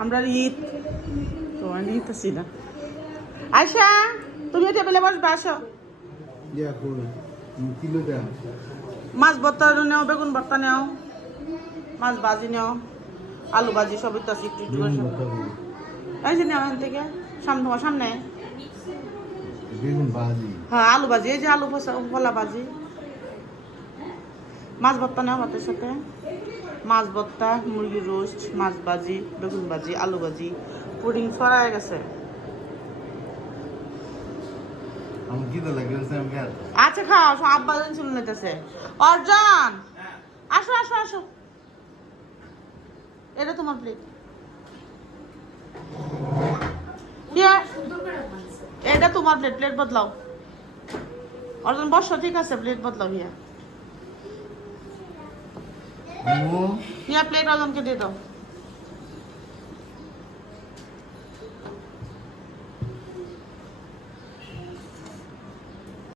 আমরা ঈদ। তো আমি ঈদ আছি না আয়সা তুমি টেবিলে বসবে আসো। মাছ ভর্তা নেও বেগুন ভর্তা নেও মাছ ভাজি নেও আলু ভাজি সবই তো আছে একটু একটু করে এই যে নেও এখান থেকে সামনে তোমার সামনে। হ্যাঁ আলু ভাজি এই যে আলু ফসা- ফলা ভাজি। মাছ ভর্তা নেওয়া ভাতের সাথে। মাছ ভর্তা মুরগির রোস্ট মাছ ভাজি বেগুন ভাজি আলু ভাজি পুডিং ছড়ায় গেছে। আচ্ছা খাও সব আব্বা দিন চলে নিতেছে অর্জন! আসো আসো আসো। এটা তোমার প্লেট এটা তোমার প্লেট প্লেট বদলাও। অর্জন বসো ঠিক আছে প্লেট বদলাও হিয়া। प्लेट और उनके दे दो।